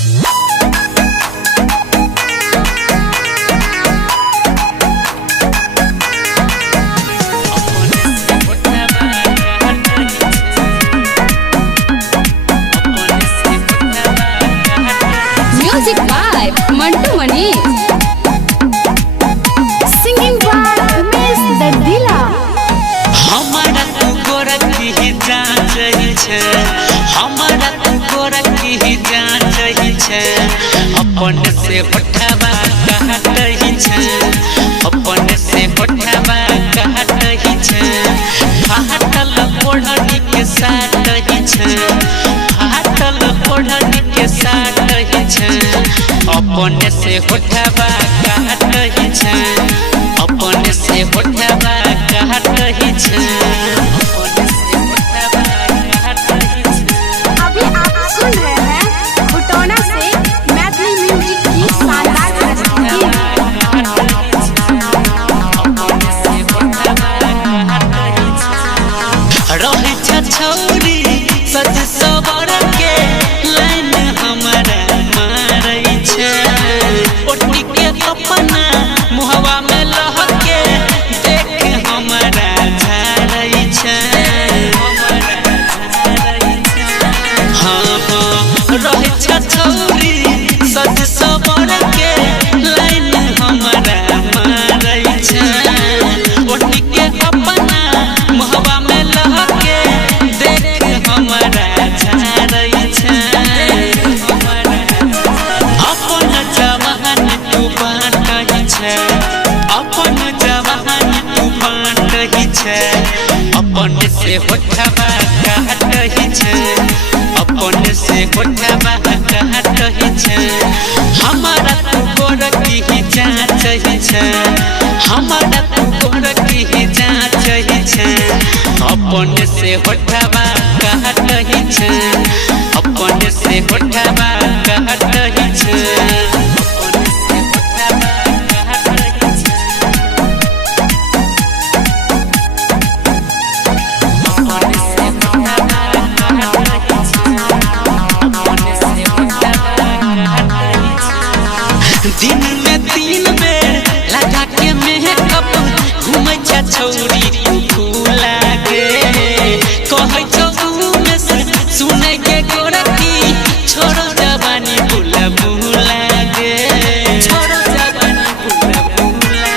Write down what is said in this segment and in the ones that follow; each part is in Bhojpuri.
Music by Mantu Mani. Singing by Umesh Dandila. हमारा तू गोरखी ही जान रही छे, हमारा तू गोरखी ही जान रही छे। अपन से होठवा कहत ही छे, अपन से होठवा कहत ही छे। फाटल ओढ़नी के साथ ही छे, फाटल ओढ़नी के साथ ही छे। अपन से होठवा कहत ही छे, अपन से होठवा कहत ही छे। अभी आप सुन रहे हैं खुटौना से मैथिली म्यूजिक की शानदार प्रस्तुति। रहे छछौरी सज सवर के लाइन हमरा मारै छे। ओटी के अपना मुहवा में लहके देख हमरा झारै छे। हाँ हाँ रहे छछौरी सज सवर के लाइन हमरा मारै छे। ओटी के अपना मुहवा में लहके देख हमरा झारै छे। अपन जवान तू बाँटै छे, अपन जवान तू बाँटै छे। अपन से होठवा कहत छे, अपन से होठवा कहत छे। हमारा तू गोरखी ही जाँच छे, हमारा तू गोरखी ही जाँच छे। अपन से होठवा कहत छे, अपन से होठवा कहत छे। अपन से होठवा कहत छे। अपन से होठवा कहत छे, अपन से होठवा कहत छे। दिन में 3 बेर लगा के मेकअप घूमै छ छौरी तू खुला गे। कहै छौ में से सुनै के गोरखी छोड़ो जवानी बुला बुला गे। छोड़ो जवानी बुला बुला।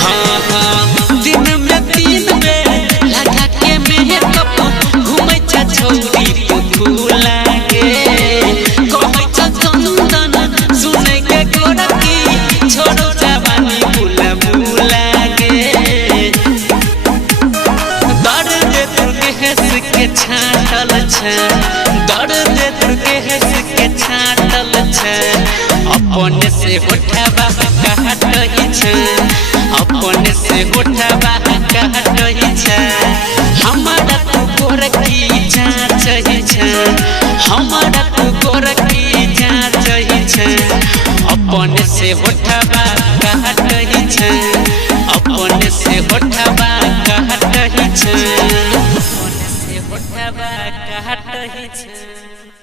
हाँ हाँ दिन में 3 बेर लगा के मेकअप घूमै छ छौरी तू खुला गे। कहै छ चंदन सुनै के गोरखी छोड़ो जवानी बुला बुला गे। दर्द तुरके हंस के छाटल छे, दर्द तुरके हंस के छाटल छे। अपन से होठवा कहत ही छे, अपन से होठवा कहत ही छे। हमारा तू गोरखी जाँच ही छे, हमारा तू गोरखी जाँच ही छे। अपन से होठवा कहत ही छे, अपन से होठवा कहत ही छे। अपन से होठवा कहत ही छे।